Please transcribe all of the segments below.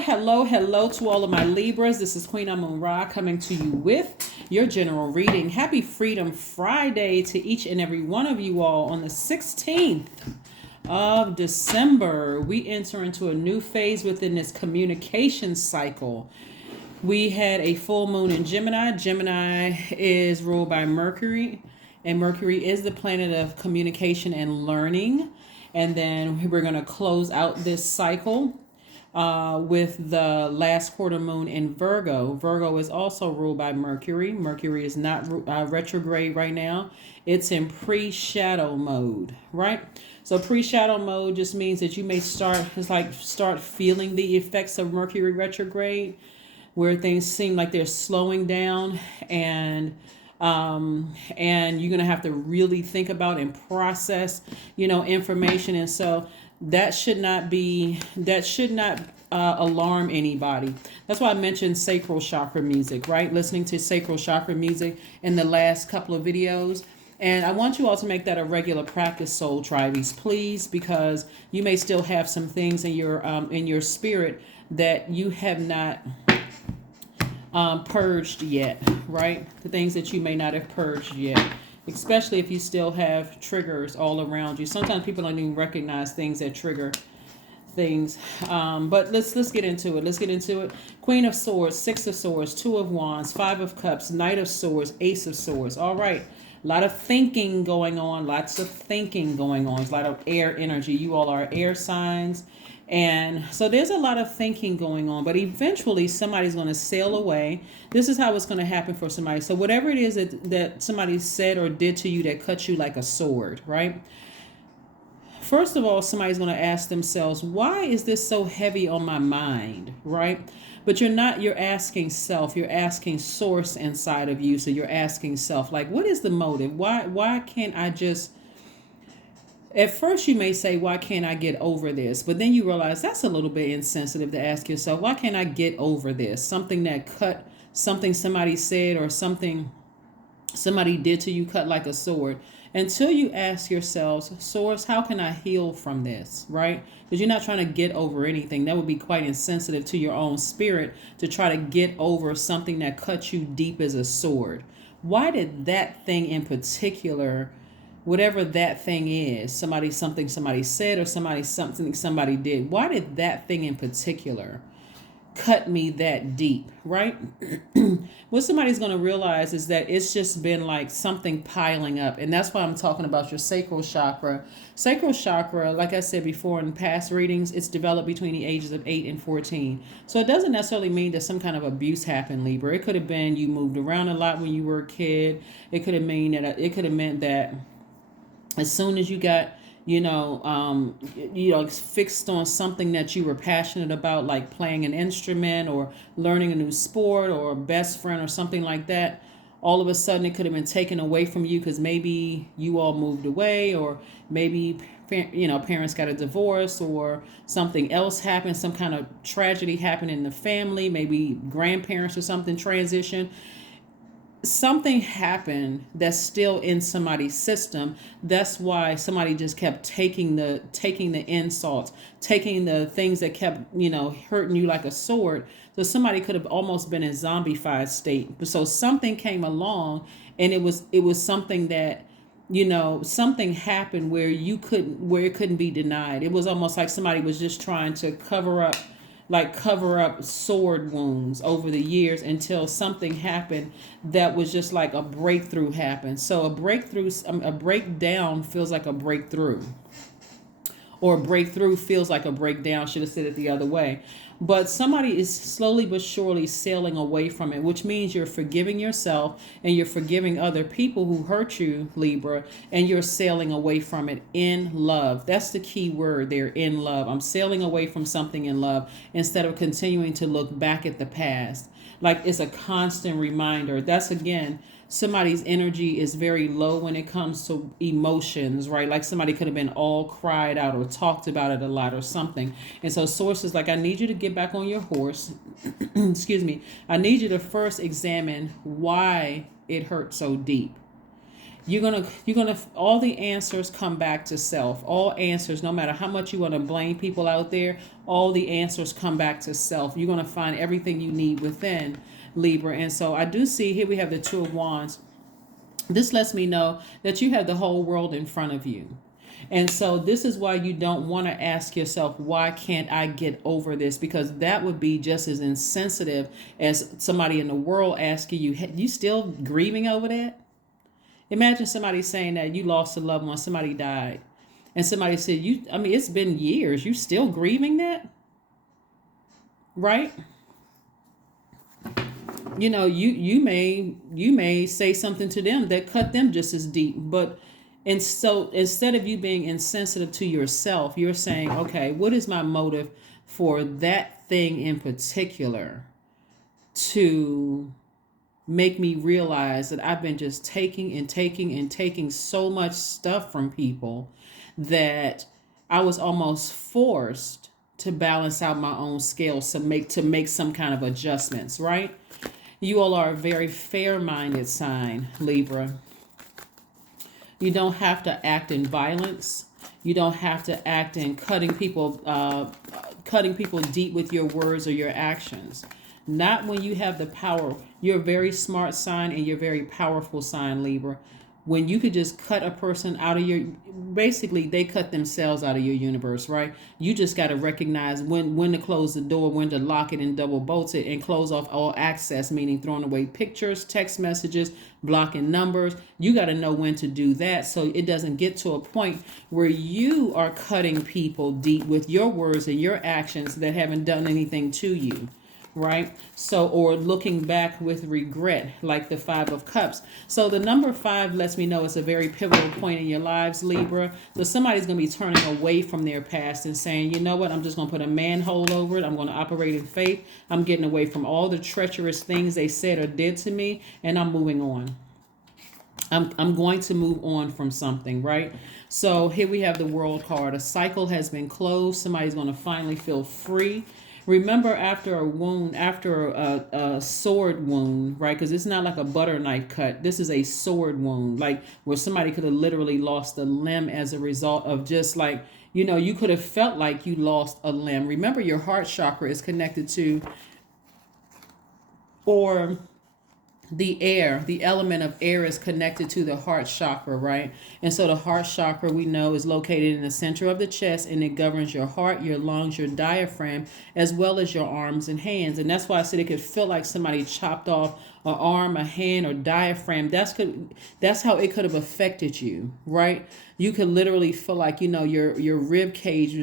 Hello to all of my Libras. This is Queen Amun Ra coming to you with your general reading. Happy Freedom Friday to each and every one of you all on the 16th of December. We enter into a new phase within this communication cycle. We had a full moon in Gemini. Gemini is ruled by Mercury, and Mercury is the planet of communication and learning. And then we're going to close out this cycle with the last quarter moon in Virgo. Virgo is also ruled by Mercury. Mercury is not retrograde right now. It's in pre-shadow mode, right? So pre-shadow mode just means that you may start feeling the effects of Mercury retrograde, where things seem like they're slowing down, and you're gonna have to really think about and process, information. And so that should not alarm anybody. That's why I mentioned sacral chakra music, right? Listening to sacral chakra music in the last couple of videos. And I want you all to make that a regular practice, soul tribies, please, because you may still have some things in your spirit that you have not purged yet, right? The things that you may not have purged yet, especially if you still have triggers all around you. Sometimes people don't even recognize things that trigger things. But let's get into it. Queen of Swords, Six of Swords, Two of Wands, Five of Cups, Knight of Swords, Ace of Swords. All right. A lot of thinking going on. Lots of thinking going on. There's a lot of air energy. You all are air signs. And so there's a lot of thinking going on, but eventually somebody's going to sail away. This is how it's going to happen for somebody. So whatever it is that somebody said or did to you that cut you like a sword, right? First of all, somebody's going to ask themselves, why is this so heavy on my mind, right? But you're asking self, you're asking source inside of you. So you're asking self, like, what is the motive? Why can't I just... At first you may say, why can't I get over this? But then you realize that's a little bit insensitive to ask yourself, why can't I get over this? Something that cut, something somebody said, or something somebody did to you cut like a sword. Until you ask yourselves, source, how can I heal from this, right? Because you're not trying to get over anything. That would be quite insensitive to your own spirit to try to get over something that cut you deep as a sword. Why did that thing in particular, whatever that thing is, something somebody said, or something somebody did, why did that thing in particular cut me that deep, right? What somebody's going to realize is that it's just been like something piling up. And that's why I'm talking about your sacral chakra. Sacral chakra, like I said before in past readings, it's developed between the ages of 8 and 14. So it doesn't necessarily mean that some kind of abuse happened, Libra. It could have been you moved around a lot when you were a kid. It could have meant that as soon as you got, fixed on something that you were passionate about, like playing an instrument or learning a new sport or a best friend or something like that, all of a sudden it could have been taken away from you because maybe you all moved away, or maybe, parents got a divorce, or something else happened, some kind of tragedy happened in the family, maybe grandparents or something transition. Something happened that's still in somebody's system. That's why somebody just kept taking the insults, taking the things that kept, hurting you like a sword. So somebody could have almost been in zombified state. So something came along, and it was something that, something happened where it couldn't be denied. It was almost like somebody was just trying to cover up sword wounds over the years until something happened that was just like a breakthrough happened. So a breakdown feels like a breakthrough, or a breakthrough feels like a breakdown. Should have said it the other way. But somebody is slowly but surely sailing away from it, which means you're forgiving yourself and you're forgiving other people who hurt you, Libra, and you're sailing away from it in love. That's the key word there, in love. I'm sailing away from something in love instead of continuing to look back at the past. Like it's a constant reminder. That's, again, somebody's energy is very low when it comes to emotions, right? Like somebody could have been all cried out or talked about it a lot or something. And so source is like, I need you to get back on your horse. Excuse me. I need you to first examine why it hurt so deep. You're gonna all the answers come back to self. All answers, no matter how much you want to blame people out there, all the answers come back to self. You're gonna find everything you need within, Libra. And so I do see here we have the Two of Wands. This lets me know that you have the whole world in front of you. And so this is why you don't want to ask yourself, why can't I get over this? Because that would be just as insensitive as somebody in the world asking you, "Hey, you still grieving over that?" Imagine somebody saying that you lost a loved one, somebody died. And somebody said, it's been years, you still grieving that? Right? You may say something to them that cut them just as deep. And so instead of you being insensitive to yourself, you're saying, okay, what is my motive for that thing in particular to make me realize that I've been just taking and taking and taking so much stuff from people that I was almost forced to balance out my own scales to make some kind of adjustments, right? You all are a very fair-minded sign, Libra. You don't have to act in violence. You don't have to act in cutting people deep with your words or your actions. Not when you have the power. You're a very smart sign and you're a very powerful sign, Libra. When you could just cut a person out of basically they cut themselves out of your universe, right? You just got to recognize when to close the door, when to lock it and double bolt it and close off all access, meaning throwing away pictures, text messages, blocking numbers. You got to know when to do that so it doesn't get to a point where you are cutting people deep with your words and your actions that haven't done anything to you. Right? So, or looking back with regret, like the Five of Cups. So the number 5 lets me know it's a very pivotal point in your lives, Libra. So somebody's going to be turning away from their past and saying, you know what, I'm just going to put a manhole over it. I'm going to operate in faith. I'm getting away from all the treacherous things they said or did to me, and I'm moving on. I'm going to move on from something, right? So here we have the World card. A cycle has been closed. Somebody's going to finally feel free. Remember, after a wound, after a sword wound, right? Because it's not like a butter knife cut. This is a sword wound, like where somebody could have literally lost a limb as a result of just like, you could have felt like you lost a limb. Remember, your heart chakra is connected to, or the element of air is connected to the heart chakra, right? And so the heart chakra, we know, is located in the center of the chest, and it governs your heart, your lungs, your diaphragm, as well as your arms and hands. And that's why I said it could feel like somebody chopped off an arm, a hand, or diaphragm. That's how it could have affected you, right? You could literally feel like, your rib cage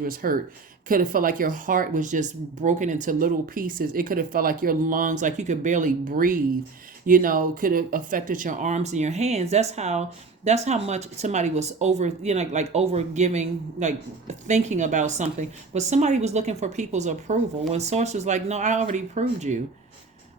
was hurt. Could have felt like your heart was just broken into little pieces. It could have felt like your lungs, like you could barely breathe, could have affected your arms and your hands. That's how much somebody was over, like over giving, like thinking about something. But somebody was looking for people's approval when Source was like, no, I already proved you.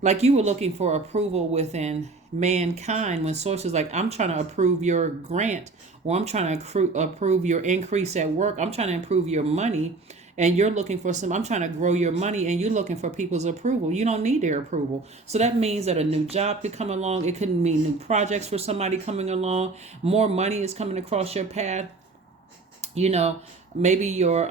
Like you were looking for approval within mankind when Source is like, I'm trying to approve your grant, or I'm trying to approve your increase at work. I'm trying to improve your money. And you're looking for I'm trying to grow your money, and you're looking for people's approval. You don't need their approval. So that means that a new job could come along. It could mean new projects for somebody coming along. More money is coming across your path. Maybe you're,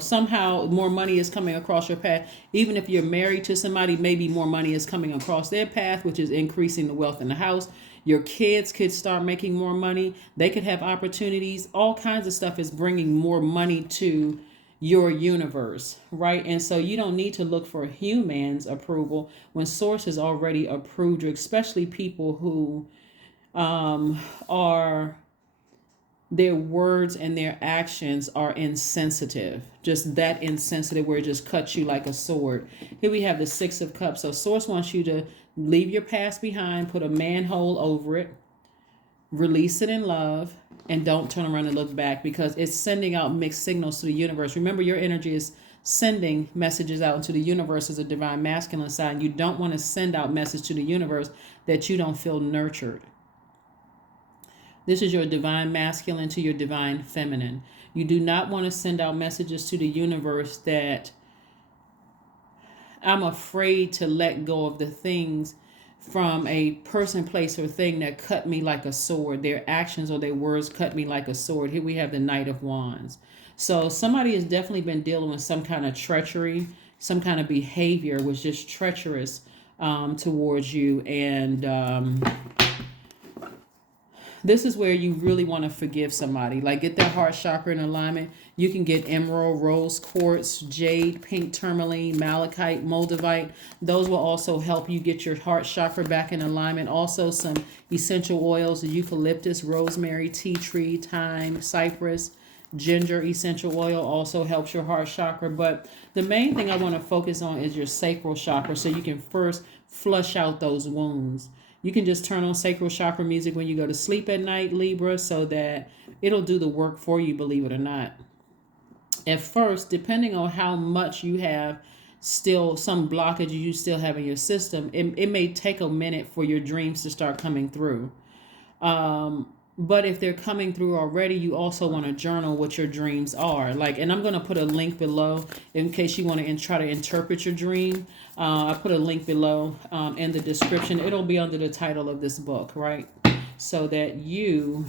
somehow more money is coming across your path. Even if you're married to somebody, maybe more money is coming across their path, which is increasing the wealth in the house. Your kids could start making more money. They could have opportunities. All kinds of stuff is bringing more money to your universe, right? And so you don't need to look for humans' approval when Source has already approved you, especially people who are, their words and their actions are insensitive, just that insensitive where it just cuts you like a sword. Here we have the Six of Cups. So Source wants you to leave your past behind, put a manhole over it, release it in love, and don't turn around and look back, because it's sending out mixed signals to the universe. Remember, your energy is sending messages out into the universe as a divine masculine sign. You don't want to send out message to the universe that you don't feel nurtured. This is your divine masculine to your divine feminine. You do not want to send out messages to the universe that I'm afraid to let go of the things from a person, place, or thing that cut me like a sword. Their actions or their words cut me like a sword. Here we have the Knight of Wands. So somebody has definitely been dealing with some kind of treachery, some kind of behavior was just treacherous towards you. And this is where you really want to forgive somebody. Like, get that heart chakra in alignment. You can get emerald, rose quartz, jade, pink tourmaline, malachite, moldavite. Those will also help you get your heart chakra back in alignment. Also, some essential oils, eucalyptus, rosemary, tea tree, thyme, cypress, ginger essential oil also helps your heart chakra. But the main thing I want to focus on is your sacral chakra, so you can first flush out those wounds. You can just turn on sacral chakra music when you go to sleep at night, Libra, so that it'll do the work for you, believe it or not. At first, depending on how much you have still, some blockage you still have in your system, it may take a minute for your dreams to start coming through. But if they're coming through already, you also want to journal what your dreams are. Like, and I'm going to put a link below in case you want to try to interpret your dream. I put a link below in the description. It'll be under the title of this book, right? So that you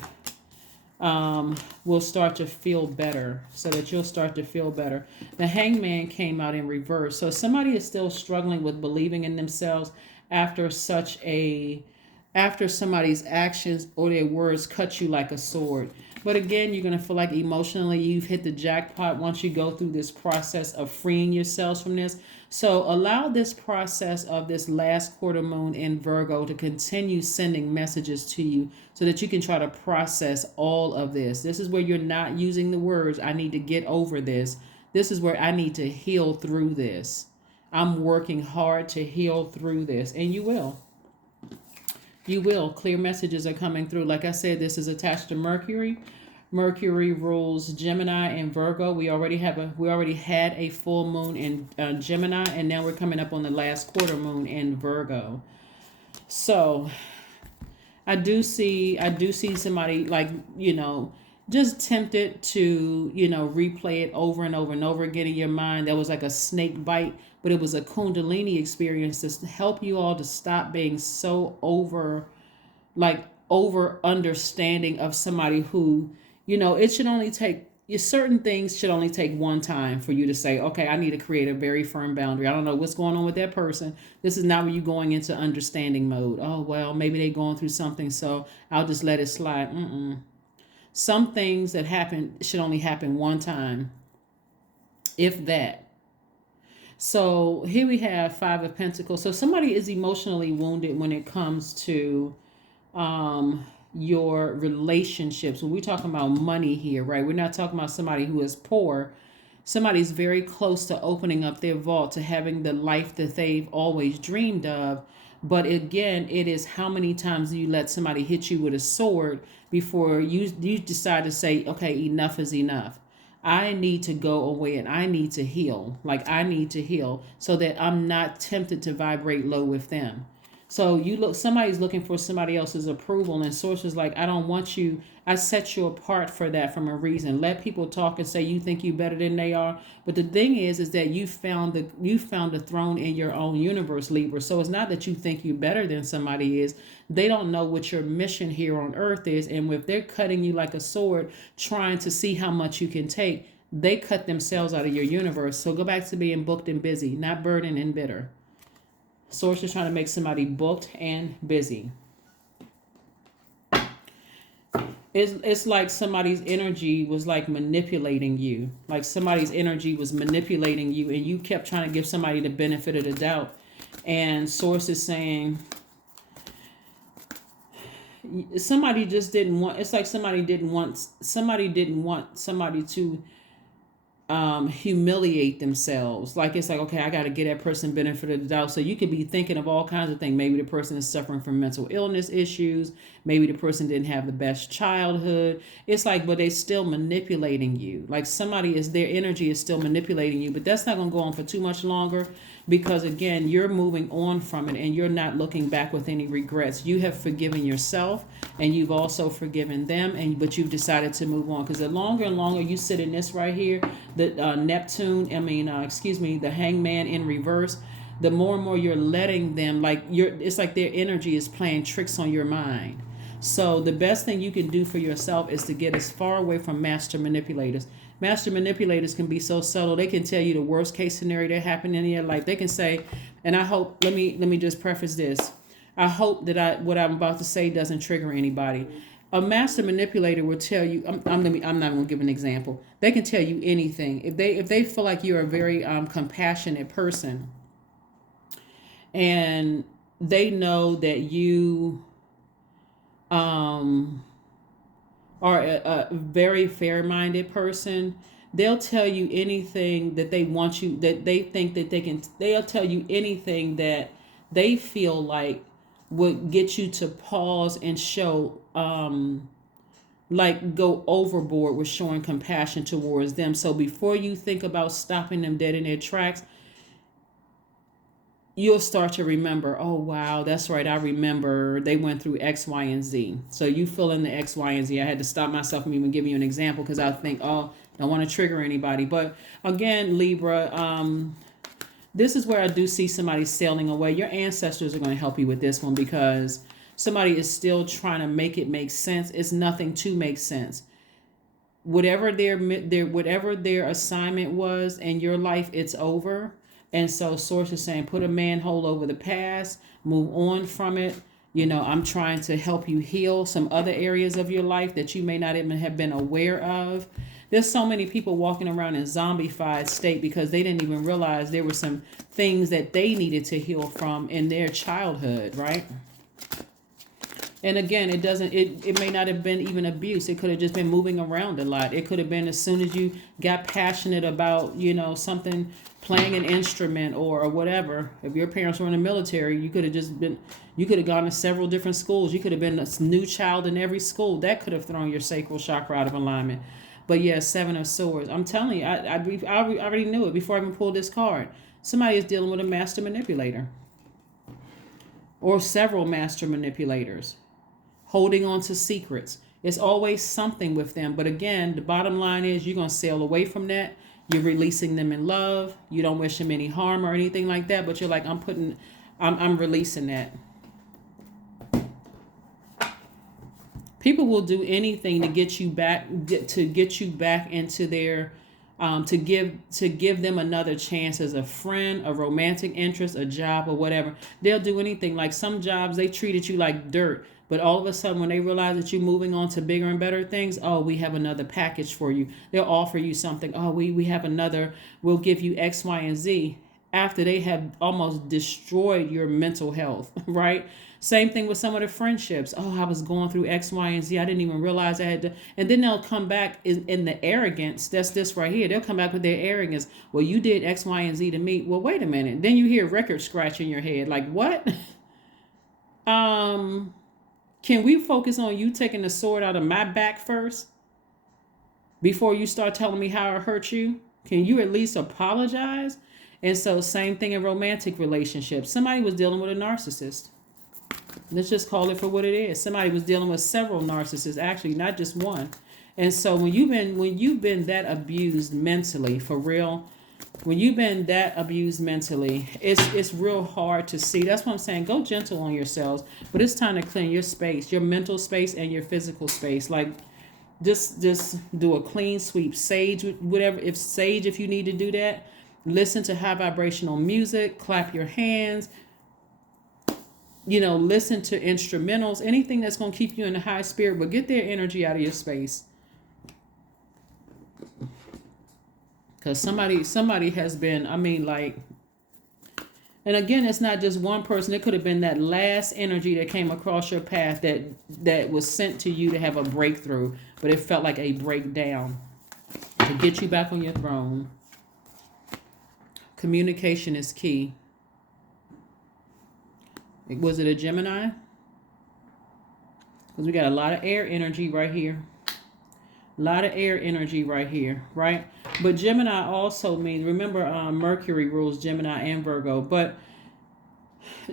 will start to feel better. So that you'll start to feel better. The Hangman came out in reverse. So somebody is still struggling with believing in themselves after somebody's actions or their words cut you like a sword. But again, you're going to feel like emotionally you've hit the jackpot once you go through this process of freeing yourselves from this. So allow this process of this last quarter moon in Virgo to continue sending messages to you so that you can try to process all of this. This is where you're not using the words, I need to get over this. This is where I need to heal through this. I'm working hard to heal through this. And you will. You will. Clear messages are coming through. Like I said, this is attached to Mercury. Mercury rules Gemini and Virgo. We already had a full moon in Gemini, and now we're coming up on the last quarter moon in Virgo. So I do see somebody, like, just tempted to, replay it over and over and over again in your mind. That was like a snake bite, but it was a Kundalini experience to help you all to stop being so over understanding of somebody who, it should only take, certain things should only take one time for you to say, okay, I need to create a very firm boundary. I don't know what's going on with that person. This is not where you're going into understanding mode. Oh, well, maybe they're going through something, so I'll just let it slide. Some things that happen should only happen one time, if that. So here we have Five of Pentacles. So somebody is emotionally wounded when it comes to your relationships. When we're talking about money here, right? We're not talking about somebody who is poor. Somebody's very close to opening up their vault, to having the life that they've always dreamed of. But again, it is how many times you let somebody hit you with a sword before you decide to say, okay, enough is enough. I need to go away and I need to heal. Like, I need to heal so that I'm not tempted to vibrate low with them. So somebody's looking for somebody else's approval, and Source is like, I don't want you. I set you apart for that from a reason. Let people talk and say you think you better than they are. But the thing is that you found the throne in your own universe, Libra. So it's not that you think you better than somebody is. They don't know what your mission here on earth is. And if they're cutting you like a sword, trying to see how much you can take, they cut themselves out of your universe. So go back to being booked and busy, not burdened and bitter. Source is trying to make somebody booked and busy. It's like somebody's energy was like manipulating you. Like somebody's energy was manipulating you, and you kept trying to give somebody the benefit of the doubt. And Source is saying somebody just didn't want. It's like somebody didn't want somebody to humiliate themselves. Like, it's like, okay, I got to get that person benefit of the doubt. So you could be thinking of all kinds of things. Maybe the person is suffering from mental illness issues. Maybe the person didn't have the best childhood. It's like, but they're still manipulating you. Like their energy is still manipulating you, but that's not going to go on for too much longer, because again, you're moving on from it and you're not looking back with any regrets. You have forgiven yourself and you've also forgiven them, but you've decided to move on. Because the longer and longer you sit in this right here, the the Hangman in reverse, the more and more you're letting them, like, it's like their energy is playing tricks on your mind. So the best thing you can do for yourself is to get as far away from master manipulators. Master manipulators can be so subtle. They can tell you the worst case scenario that happened in your life. They can say, and I hope, let me just preface this. I hope that what I'm about to say doesn't trigger anybody. A master manipulator will tell you. I'm not going to give an example. They can tell you anything if they feel like you're a very compassionate person, and they know that you are a very fair-minded person. They'll tell you anything that they want you, that they think that they can. They'll tell you anything that they feel like would get you to pause and show, like, go overboard with showing compassion towards them. So before you think about stopping them dead in their tracks, you'll start to remember, oh, wow, that's right. I remember they went through X, Y, and Z. So you fill in the X, Y, and Z. I had to stop myself from even giving you an example because I think, oh, don't want to trigger anybody. But again, Libra, this is where I do see somebody sailing away. Your ancestors are going to help you with this one because somebody is still trying to make it make sense. It's nothing to make sense. Whatever their assignment was in your life, it's over. And so Source is saying, put a manhole over the past, move on from it. I'm trying to help you heal some other areas of your life that you may not even have been aware of. There's so many people walking around in zombified state because they didn't even realize there were some things that they needed to heal from in their childhood, right? And again, it may not have been even abuse. It could have just been moving around a lot. It could have been as soon as you got passionate about, something, playing an instrument or whatever. If your parents were in the military, you could have gone to several different schools. You could have been a new child in every school. That could have thrown your sacral chakra out of alignment. But yeah, Seven of Swords. I'm telling you, I already knew it before I even pulled this card. Somebody is dealing with a master manipulator. Or several master manipulators. Holding on to secrets. It's always something with them. But again, the bottom line is you're going to sail away from that. You're releasing them in love. You don't wish them any harm or anything like that. But you're like, I'm releasing that. People will do anything to get you back into their, to give them another chance as a friend, a romantic interest, a job, or whatever. They'll do anything. Like some jobs, they treated you like dirt. But all of a sudden, when they realize that you're moving on to bigger and better things, oh, we have another package for you. They'll offer you something. Oh, we have another. We'll give you X, Y, and Z. After they have almost destroyed your mental health, right? Same thing with some of the friendships. Oh, I was going through X, Y, and Z. I didn't even realize I had to. And then they'll come back in the arrogance. That's this right here. They'll come back with their arrogance. Well, you did X, Y, and Z to me. Well, wait a minute. Then you hear record scratch in your head. Like, what? Can we focus on you taking the sword out of my back first before you start telling me how it hurt you? Can you at least apologize? And so same thing in romantic relationships. Somebody was dealing with a narcissist. Let's just call it for what it is. Somebody was dealing with several narcissists, actually, not just one. And so when you've been that abused mentally, for real, when you've been that abused mentally, it's real hard to see. That's what I'm saying. Go gentle on yourselves. But it's time to clean your space, your mental space and your physical space. Like, just do a clean sweep. Sage, whatever. If you need to do that, listen to high vibrational music, clap your hands, listen to instrumentals, anything that's going to keep you in a high spirit, but get their energy out of your space. Because somebody has been, and again, it's not just one person. It could have been that last energy that came across your path that was sent to you to have a breakthrough, but it felt like a breakdown to get you back on your throne. Communication is key. Was it a Gemini? Because we got a lot of air energy right here. A lot of air energy right here, right? But Gemini also means, remember, Mercury rules Gemini and Virgo. But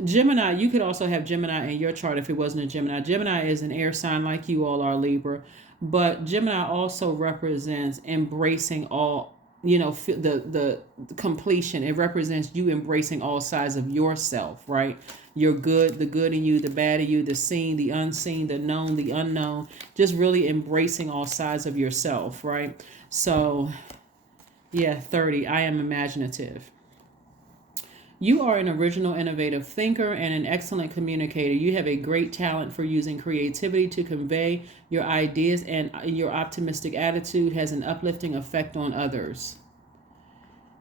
Gemini, you could also have Gemini in your chart if it wasn't a Gemini. Gemini is an air sign like you all are, Libra. But Gemini also represents embracing all, the completion. It represents you embracing all sides of yourself, right? Your good, the good in you, the bad in you, the seen, the unseen, the known, the unknown. Just really embracing all sides of yourself, right? So, yeah, 30. I am imaginative. You are an original, innovative thinker and an excellent communicator. You have a great talent for using creativity to convey your ideas, and your optimistic attitude has an uplifting effect on others.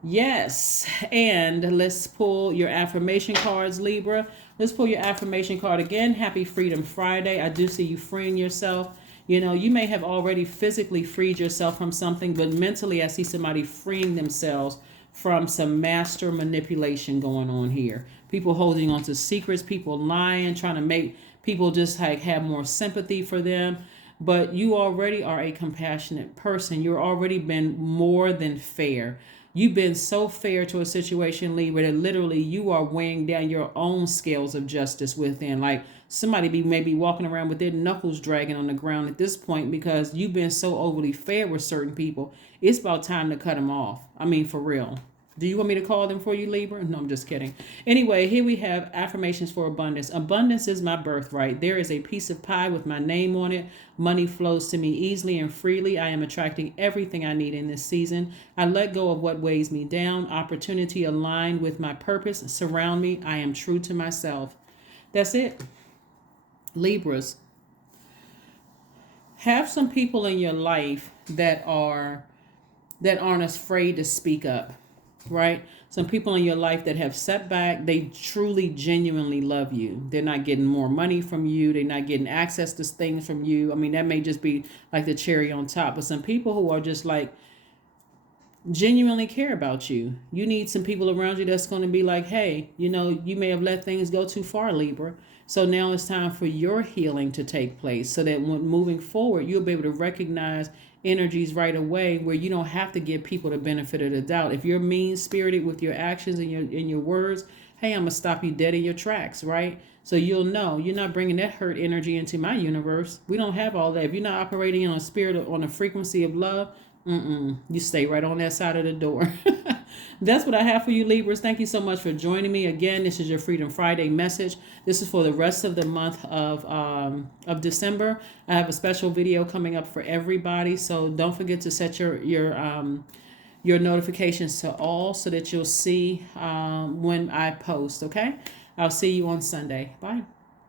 Yes. And let's pull your affirmation cards, Libra. Let's pull your affirmation card again. Happy Freedom Friday. I do see you freeing yourself. You may have already physically freed yourself from something, but mentally, I see somebody freeing themselves from some master manipulation going on here. People holding on to secrets, people lying, trying to make people just like have more sympathy for them. But you already are a compassionate person. You're already been more than fair. You've been so fair to a situation, Libra, that literally you are weighing down your own scales of justice within. Like somebody be maybe walking around with their knuckles dragging on the ground at this point because you've been so overly fair with certain people. It's about time to cut them off. I mean, for real. Do you want me to call them for you, Libra? No, I'm just kidding. Anyway, here we have affirmations for abundance. Abundance is my birthright. There is a piece of pie with my name on it. Money flows to me easily and freely. I am attracting everything I need in this season. I let go of what weighs me down. Opportunity aligned with my purpose surround me. I am true to myself. That's it. Libras. Have some people in your life that aren't afraid to speak up. Right? Some people in your life that have set back, they truly, genuinely love you. They're not getting more money from you. They're not getting access to things from you. I mean, that may just be like the cherry on top. But some people who are just like genuinely care about you. You need some people around you that's going to be like, hey, you may have let things go too far, Libra. So now it's time for your healing to take place so that when moving forward, you'll be able to recognize energies right away where you don't have to give people the benefit of the doubt. If you're mean spirited with your actions and your words, hey, I'm gonna stop you dead in your tracks, right? So you'll know you're not bringing that hurt energy into my universe. We don't have all that. If you're not operating on a spirit, on a frequency of love, you stay right on that side of the door. That's what I have for you, Libras. Thank you so much for joining me. Again, this is your Freedom Friday message. This is for the rest of the month of December. I have a special video coming up for everybody, so don't forget to set your notifications to all so that you'll see when I post. Okay, I'll see you on Sunday. Bye.